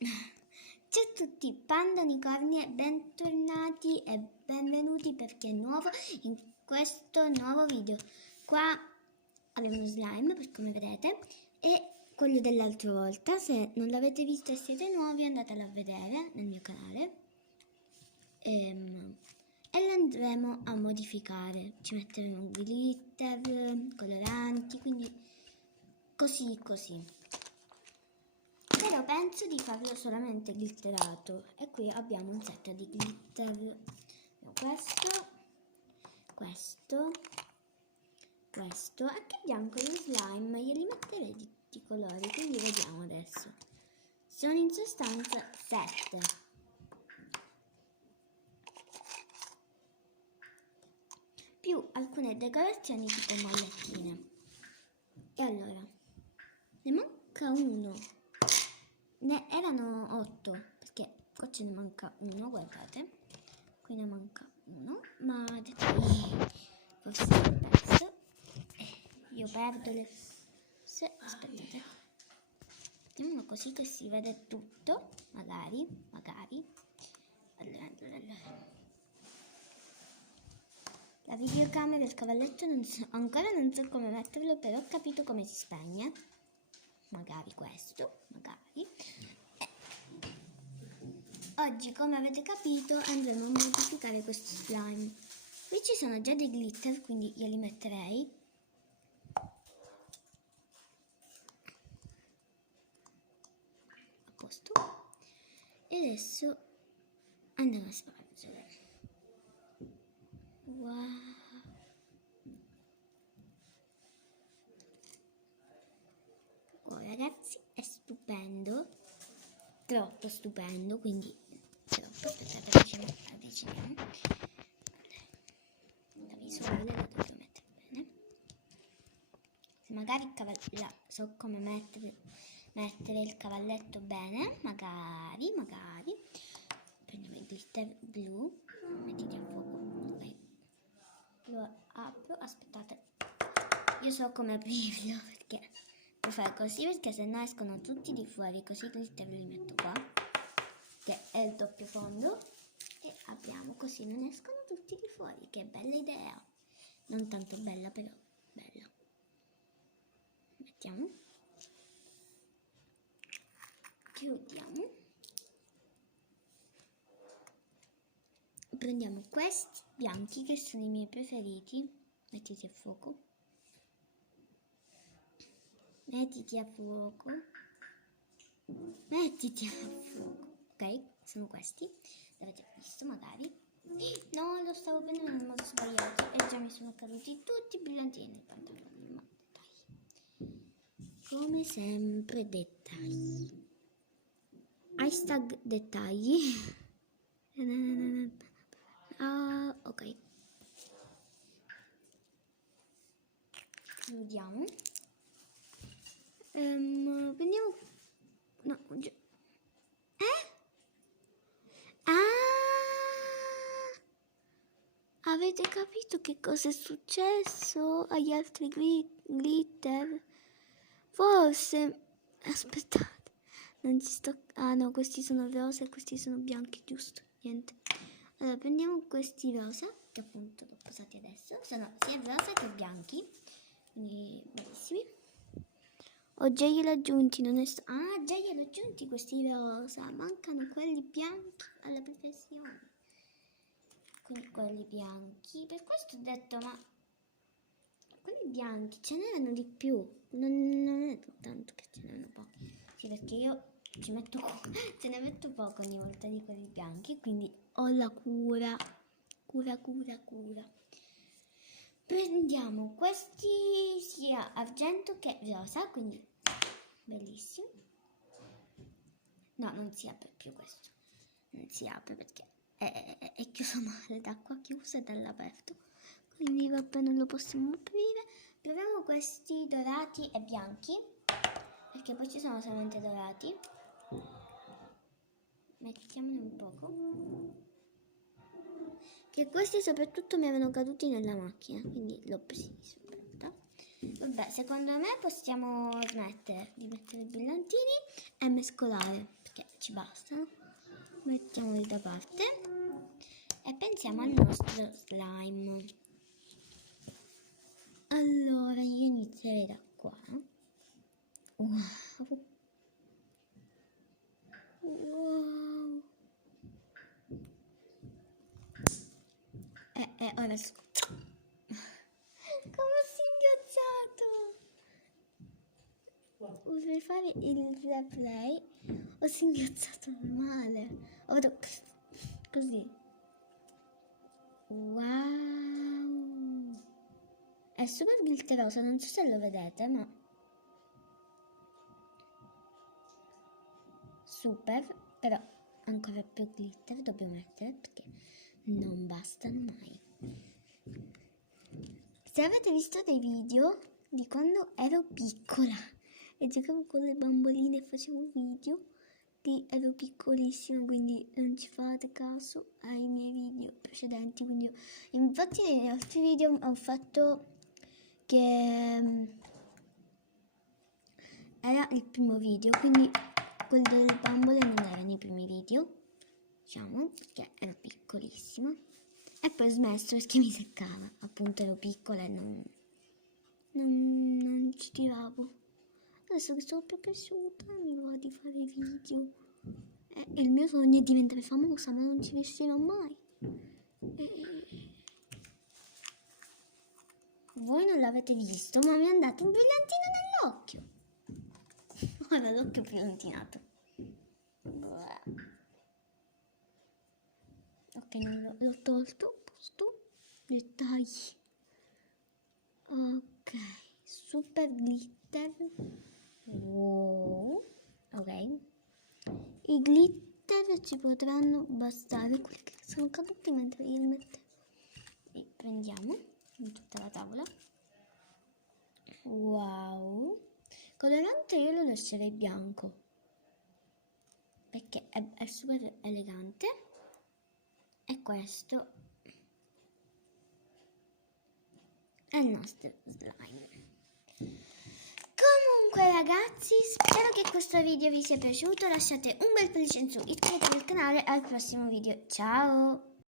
Ciao a tutti, Panda Unicorni, bentornati e benvenuti perché è nuovo in questo nuovo video. Qua abbiamo uno slime, per come vedete, e quello dell'altra volta. Se non l'avete visto e siete nuovi, andatelo a vedere nel mio canale. E lo andremo a modificare. Ci metteremo glitter, coloranti, quindi così. Però penso di farlo solamente glitterato e qui abbiamo un set di glitter. Abbiamo questo, anche bianco di slime, glieli metterei di tutti i colori, quindi vediamo adesso. Sono in sostanza 7. Più alcune decorazioni tipo magliettine. E allora, ne manca uno. Ne erano 8, perché qua ce ne manca uno, guardate. Qui ne manca uno, ma forse l'ho perso. Io perdo le... Aspettate. Mettiamolo così che si vede tutto, magari. Allora. La videocamera del cavalletto ancora non so come metterlo, però ho capito come si spegne. Magari questo, magari. Oggi, come avete capito, andremo a modificare questo slime. Qui ci sono già dei glitter, quindi io li metterei. A posto. E adesso andiamo a spargere. Wow. Oh, ragazzi, è stupendo. Troppo stupendo, quindi aspettate, avviciniamo. La visuale la devo mettere bene. Se magari il cavalletto, so come mettere il cavalletto bene, magari. Prendiamo il glitter blu, mettiti a fuoco. Okay. Lo apro, aspettate. Io so come aprirlo perché devo fare così, perché sennò escono tutti di fuori, così il glitter li metto qua, che è il doppio fondo, e apriamo così non escono tutti di fuori. Che bella idea, non tanto bella, però bella. Mettiamo, chiudiamo, prendiamo questi bianchi che sono i miei preferiti. Mettiti a fuoco, ok, sono questi, l'avete visto magari. No, lo stavo prendendo nel modo sbagliato e già mi sono caduti tutti i brillantini nel pantalone, ma dettagli. Come sempre dettagli. Hashtag dettagli. Ok. Chiudiamo. Prendiamo... No, avete capito che cosa è successo agli altri glitter? Forse... Aspettate. Non ci sto... Ah no, questi sono rosa e questi sono bianchi, giusto? Niente. Allora, prendiamo questi rosa, che appunto l'ho posati adesso. Sono sia rosa che bianchi. Quindi, bellissimi. Ho già glielo aggiunti, non è già glielo aggiunti questi rosa. Mancano quelli bianchi alla perfezione. Quindi quelli bianchi, per questo ho detto, ma quelli bianchi ce n'erano di più, non è tanto che ce n'erano pochi. Sì, perché io ce ne metto poco ogni volta di quelli bianchi, quindi ho la cura. Prendiamo questi sia argento che rosa, quindi bellissimo. No, non si apre più questo, non si apre perché è chiuso male, da qua chiuso e dall'aperto, quindi vabbè, non lo possiamo aprire. Proviamo questi dorati e bianchi, perché poi ci sono solamente dorati. Mettiamone un poco, che questi soprattutto mi avevano caduti nella macchina, quindi l'ho presi di subito. Vabbè, secondo me possiamo smettere di mettere i brillantini e mescolare, perché ci bastano. Mettiamoli da parte e pensiamo al nostro slime. Allora io inizierei da qua. Wow. Wow. Ora come singhiozzato! Per fare il replay ho singhiozzato male. Così. Wow! È super glitteroso, non so se lo vedete, ma super, però ancora più glitter dobbiamo mettere perché non bastano mai. Se avete visto dei video di quando ero piccola e giocavo con le bamboline e facevo video, ero piccolissima, quindi non ci fate caso ai miei video precedenti. Quindi infatti negli altri video ho fatto che era il primo video, quindi quello delle bambole non era nei primi video, diciamo, perché ero piccolissima. E poi ho smesso perché mi seccava, appunto ero piccola e non ci tiravo. Adesso che sono più cresciuta mi va di fare video. E il mio sogno è diventare famosa, ma non ci riuscirò mai. Voi non l'avete visto, ma mi è andato un brillantino nell'occhio. Guarda l'occhio brillantinato. Ok, l'ho tolto, posto, dettagli. Ok, super glitter. Wow. Ok. I glitter ci potranno bastare, quelli che sono caduti mentre io li mettevo. E prendiamo in tutta la tavola. Wow. Colorante io lo lascerei bianco perché è super elegante. E questo è il nostro slime. Comunque ragazzi, spero che questo video vi sia piaciuto. Lasciate un bel pollice in su, iscrivetevi al canale e al prossimo video. Ciao!